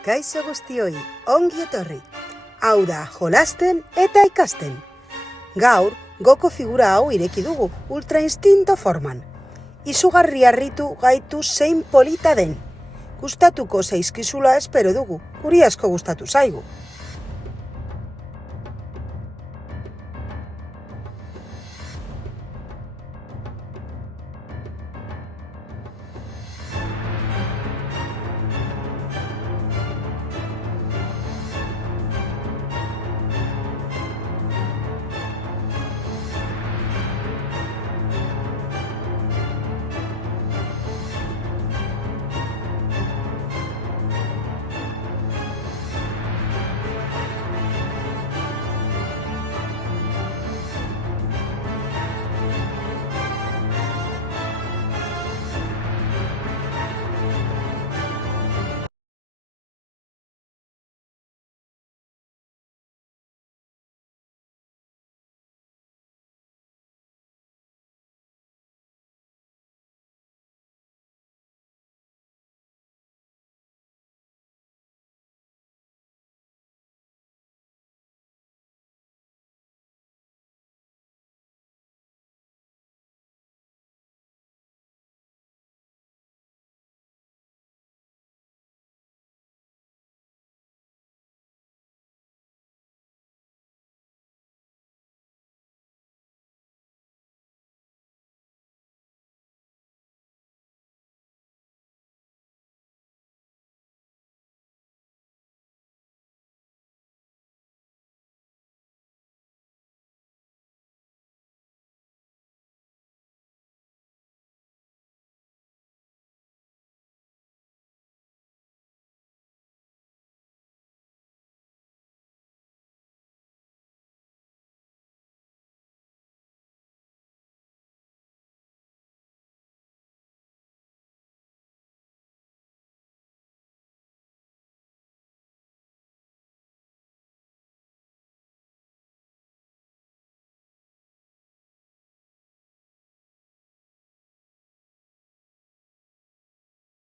Kaixo guztioi, ongi etorri. Hau da, jolasten eta ikasten. Gaur, goko figura hau ireki dugu, ultra instinto forman. Izugarri harritu gaitu zein polita den. Gustatuko zaizkizula espero dugu, guri asko gustatu zaigu.